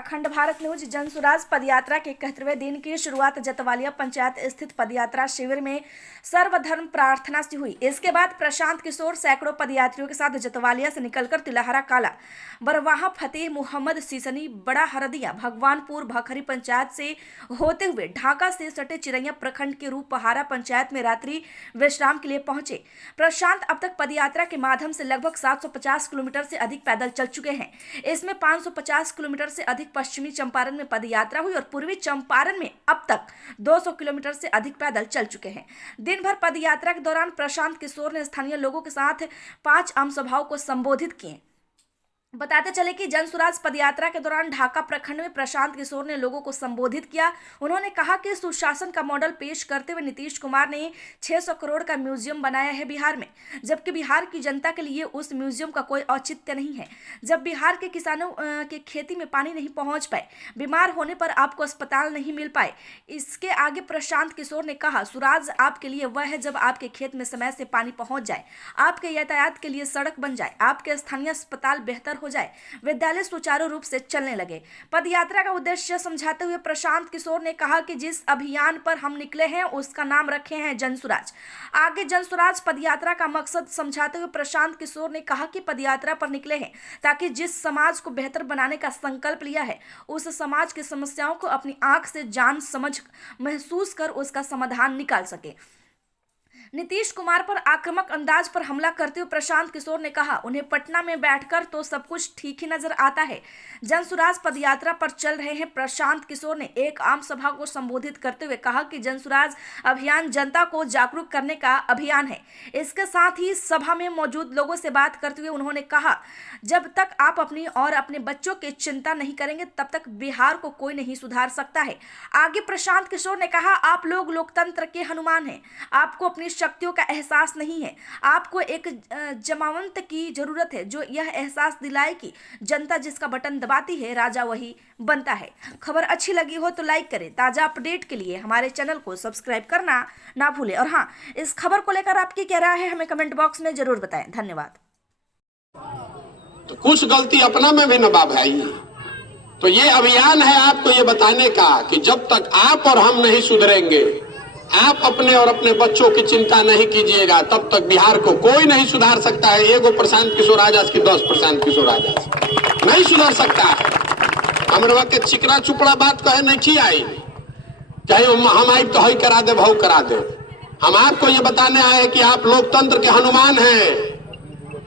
अखंड भारत न्यूज जनसुराज पदयात्रा के 71वें दिन की शुरुआत जतवालिया पंचायत स्थित पदयात्रा शिविर में सर्वधर्म प्रार्थना से हुई। इसके बाद प्रशांत किशोर सैकड़ों पदयात्रियों के साथ जतवालिया से निकलकर तिलहरा काला, बरवाहा, फतेह मोहम्मद, सीसनी, बड़ा हरदिया, भगवानपुर, भखरी पंचायत से होते हुए ढाका से सटे चिरैया प्रखंड के रूपहारा पंचायत में रात्रि विश्राम के लिए पहुंचे। प्रशांत अब तक पदयात्रा के माध्यम से लगभग 750 किलोमीटर से अधिक पैदल चल चुके हैं। इसमें 550 किलोमीटर से अधिक पश्चिमी चंपारण में पदयात्रा हुई और पूर्वी चंपारण में अब तक 200 किलोमीटर से अधिक पैदल चल चुके हैं। दिन भर पदयात्रा के दौरान प्रशांत किशोर ने स्थानीय लोगों के साथ 5 आम सभाओं को संबोधित किए। बताते चले कि जनसुराज पदयात्रा के दौरान ढाका प्रखंड में प्रशांत किशोर ने लोगों को संबोधित किया। उन्होंने कहा कि सुशासन का मॉडल पेश करते हुए नीतीश कुमार ने 600 करोड़ का म्यूजियम बनाया है बिहार में, जबकि बिहार की जनता के लिए उस म्यूजियम का कोई औचित्य नहीं है। जब बिहार के किसानों के खेती में पानी नहीं पहुंच पाए, बीमार होने पर आपको अस्पताल नहीं मिल पाए। इसके आगे प्रशांत किशोर ने कहा, सुराज आपके लिए वह है जब आपके खेत में समय से पानी पहुंच जाए, आपके यातायात के लिए सड़क बन जाए, आपके स्थानीय अस्पताल बेहतर हो जाए, विद्यालय सुचारू रूप से चलने लगे। पदयात्रा का उद्देश्य समझाते हुए प्रशांत किशोर ने कहा कि जिस अभियान पर हम निकले हैं उसका नाम रखे हैं जनसुराज। आगे जनसुराज पदयात्रा का मकसद समझाते हुए प्रशांत किशोर ने कहा कि पदयात्रा पर निकले हैं ताकि जिस समाज को बेहतर बनाने का संकल्प लिया है उस समाज की समस्याओं को अपनी आंख से जान समझ महसूस कर उसका समाधान निकाल सके। नीतीश कुमार पर आक्रामक अंदाज पर हमला करते हुए प्रशांत किशोर ने कहा, उन्हें पटना में बैठकर तो सब कुछ ठीक ही नजर आता है। जनसुराज पदयात्रा पर चल रहे हैं। प्रशांत किशोर ने एक आम सभा को संबोधित करते हुए कहा कि जनसुराज अभियान जनता को जागरूक करने का अभियान है। इसके साथ ही सभा में मौजूद लोगों से बात करते हुए उन्होंने कहा, जब तक आप अपनी और अपने बच्चों की चिंता नहीं करेंगे तब तक बिहार को कोई नहीं सुधार सकता है। आगे प्रशांत किशोर ने कहा, आप लोग लोकतंत्र के हनुमान हैं, आपको अपनी शक्तियों का एहसास नहीं है। आपको एक जमावंत की जरूरत है जो यह एहसास दिलाए कि जनता जिसका बटन दबाती है राजा वही बनता है। खबर अच्छी लगी हो तो लाइक करें। ताजा अपडेट के लिए हमारे चैनल को सब्सक्राइब करना ना भूलें। और हाँ, इस खबर को लेकर आपकी क्या राय है हमें कमेंट बॉक्स में जरूर बताएं। धन्यवाद। तो कुछ गलती अपना में भी न बा भाई। तो ये अभियान है आपको ये बताने का कि जब तक आप और हम नहीं सुधरेंगे, आप अपने और अपने बच्चों की चिंता नहीं कीजिएगा, तब तक बिहार को कोई नहीं सुधार सकता है। एगो प्रशांत किशोर आजाद की 10 प्रशांत किशोर आजाद नहीं सुधर सकता है। हमरवा के चिकना चुपड़ा बात कहे नहीं आई, चाहे हम आई तो हई करा दे भाव करा दे। हम आपको ये बताने आए कि आप लोकतंत्र के हनुमान हैं।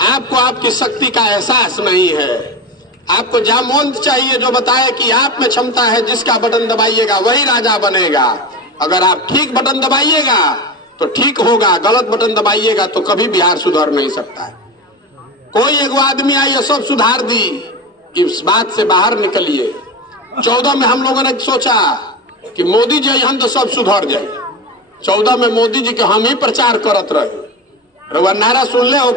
आपको आपकी शक्ति का एहसास नहीं है। आपको जामवंत चाहिए जो बताए कि आप में क्षमता है, जिसका बटन दबाइएगा वही राजा बनेगा। अगर आप ठीक बटन दबाइएगा तो ठीक होगा, गलत बटन दबाइएगा तो कभी बिहार सुधर नहीं सकता है। कोई एगो आदमी आई और सब सुधार दी, इस बात से बाहर निकलिए। 14 में हम लोगों ने सोचा कि मोदी जी हम तो सब सुधर जाए। 14 में मोदी जी के हम ही प्रचार करत रहे। रउआ नारा सुन ले हो,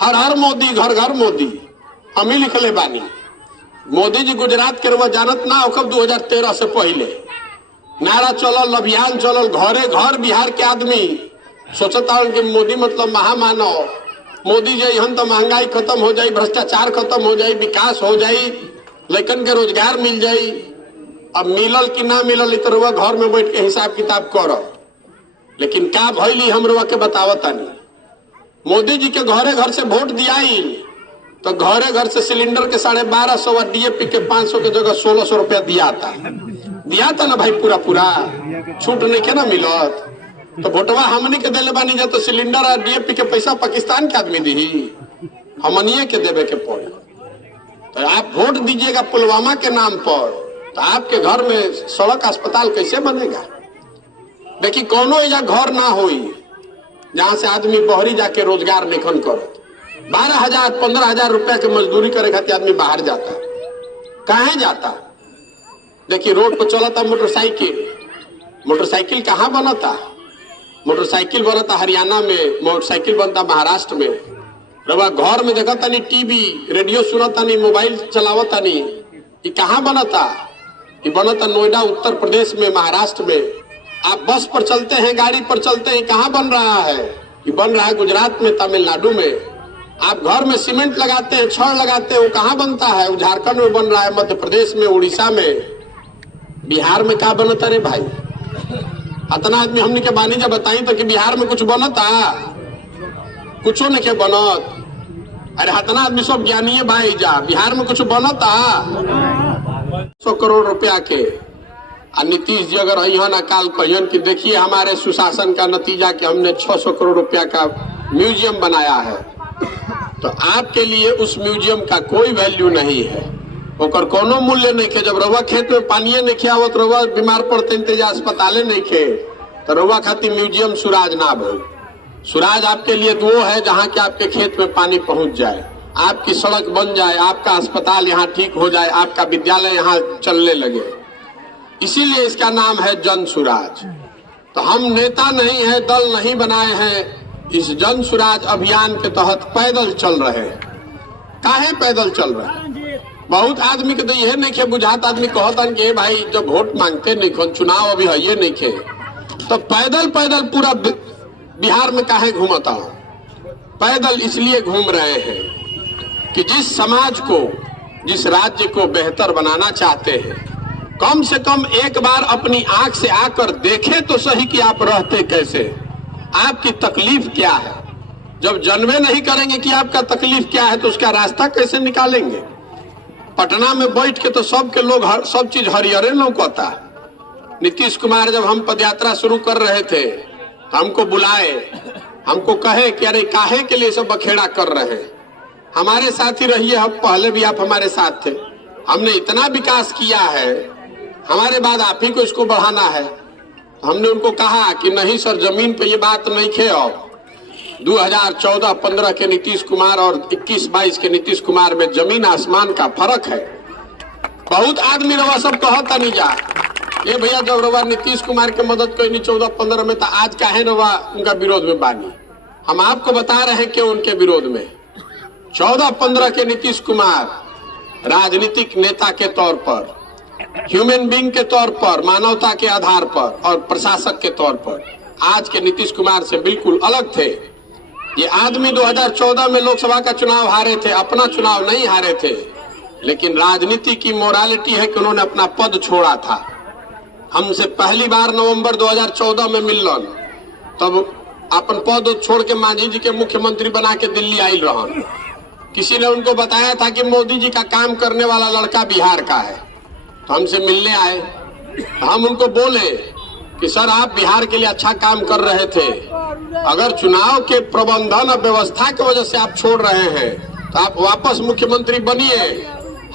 हर हर मोदी, घर घर मोदी, हम ही लिखले बानी। मोदी जी गुजरात के रउआ जानत ना हो, 2013 से पहले नारा चलल, अभियान चलल, घरे घर बिहार के आदमी सोचता कि मोदी मतलब महामानव। मोदी जी हम तो महंगाई खत्म हो जाई, भ्रष्टाचार खत्म हो जाई, विकास हो जाई, लेकिन के रोजगार मिल जाई। अब मिलल कि ना मिलल तो रुआ घर में बैठ के हिसाब किताब करो। लेकिन क्या भइली हम रुआ के बतावतानी। मोदी जी के घरे घर से वोट दियाई तो घरे घर से सिलेंडर के 1250 और डीएपी के 500 के जगह 1600 रुपया दिया था ना भाई। पूरा छूट नहीं के ना मिलत। तो वोटवा हमनी के देले बानी जा, तो सिलेंडर और डीएपी के पैसा पाकिस्तान के आदमी दी, हमनिए के देवे के पड़े। तो आप वोट दीजिएगा पुलवामा के नाम पर, तो आपके घर में सड़क अस्पताल कैसे बनेगा? देखिए, कोनो एजा घर ना होई जहां से आदमी बहरी जाके रोजगार निखन करो। 12,000 15,000 रुपया के मजदूरी करे खातिर आदमी बाहर जाता, कहाँ जाता? देखिए, रोड पर चलता मोटरसाइकिल कहाँ बनता? मोटरसाइकिल बनता हरियाणा में, मोटरसाइकिल बनता महाराष्ट्र में। रवा घर में देखा तानी टीवी, रेडियो सुनता नहीं, मोबाइल चलावता नहीं। ये कहाँ बनता? ये बनता नोएडा, उत्तर प्रदेश में, महाराष्ट्र में। आप बस पर चलते हैं, गाड़ी पर चलते हैं, कहाँ बन रहा है? ये बन रहा है गुजरात में, तमिलनाडु में। आप घर में सीमेंट लगाते हैं, छड़ लगाते हैं, वो कहाँ बनता है? वो झारखंड में बन रहा है, मध्य प्रदेश में, उड़ीसा में, बिहार में कहाँ बनता रे भाई? इतना आदमी हमने के बानी जब बताई तो कि बिहार में कुछ बनता, कुछो नहीं के बनत। अरे इतना आदमी सब ज्ञानी है भाई, जा बिहार में कुछ बनता 100 करोड़ रुपया के। और नीतीश जी अगर यहाँ ना काल कहियन कि देखिए हमारे सुशासन का नतीजा कि हमने 600 करोड़ रुपया का म्यूजियम बनाया है, तो आपके लिए उस म्यूजियम का कोई वैल्यू नहीं है, ओकर कोनो मूल्य नहीं खे। जब रउआ खेत में पानी नहीं खे आवत, रउआ बीमार पड़ते इंतजार अस्पताले नहीं खे, तो रउआ खातिर म्यूजियम सुराज ना भइल। सुराज आपके लिए वो है जहाँ के आपके खेत में पानी पहुंच जाए, आपकी सड़क बन जाए, आपका अस्पताल यहाँ ठीक हो जाए, आपका विद्यालय यहाँ चलने लगे। इसीलिए इसका नाम है जन सुराज। तो हम नेता नहीं है, दल नहीं बनाए हैं, इस जन सुराज अभियान के तहत पैदल चल रहे हैं। काहे पैदल चल रहे हैं? बहुत आदमी के तो यह नहीं खे बुझात, आदमी कहतन कि भाई जब वोट मांगते नहीं खन, चुनाव अभी है ये नहीं खे, तो पैदल पैदल पूरा बिहार में काहे घूमता? पैदल इसलिए घूम रहे हैं कि जिस समाज को, जिस राज्य को बेहतर बनाना चाहते हैं, कम से कम एक बार अपनी आंख से आकर देखे तो सही कि आप रहते कैसे, आपकी तकलीफ क्या है। जब जन्मे नहीं करेंगे कि आपका तकलीफ क्या है, तो उसका रास्ता कैसे निकालेंगे? पटना में बैठ के तो सबके लोग सब चीज हरिहरे लौकता। नीतीश कुमार जब हम पदयात्रा शुरू कर रहे थे तो हमको बुलाए, हमको कहे कि अरे काहे के लिए सब बखेड़ा कर रहे हैं, हमारे साथ ही रहिए, हम पहले भी आप हमारे साथ थे, हमने इतना विकास किया है, हमारे बाद आप ही को इसको बढ़ाना है। हमने उनको कहा कि नहीं सर, जमीन पे ये बात नहीं खे। और 2014-15 के नीतीश कुमार और 21-22 के नीतीश कुमार में जमीन आसमान का फर्क है। बहुत आदमी रवा सब कहता नहीं जा, ये भैया जब रवा नीतीश कुमार के मदद करी 14-15 में, तो आज काहे रवा उनका विरोध में बानी? हम आपको बता रहे हैं क्यों उनके विरोध में। 14-15 के नीतीश कुमार राजनीतिक नेता के तौर पर, ह्यूमन बीइंग के तौर पर, मानवता के आधार पर और प्रशासक के तौर पर आज के नीतीश कुमार से बिल्कुल अलग थे। ये आदमी 2014 में लोकसभा का चुनाव हारे थे, अपना चुनाव नहीं हारे थे, लेकिन राजनीति की मोरालिटी है कि उन्होंने अपना पद छोड़ा था। हमसे पहली बार नवंबर 2014 में मिलन, तब अपन पद छोड़ के मांझी जी के मुख्यमंत्री बना के दिल्ली आई रहन। किसी ने उनको बताया था कि मोदी जी का काम करने वाला लड़का बिहार का है, तो हमसे मिलने आए। हम उनको बोले कि सर आप बिहार के लिए अच्छा काम कर रहे थे, अगर चुनाव के प्रबंधन और व्यवस्था की वजह से आप छोड़ रहे हैं तो आप वापस मुख्यमंत्री बनिए,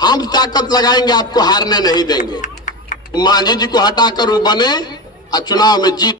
हम ताकत लगाएंगे, आपको हारने नहीं देंगे। मांझी जी को हटाकर वो बने और चुनाव में जीत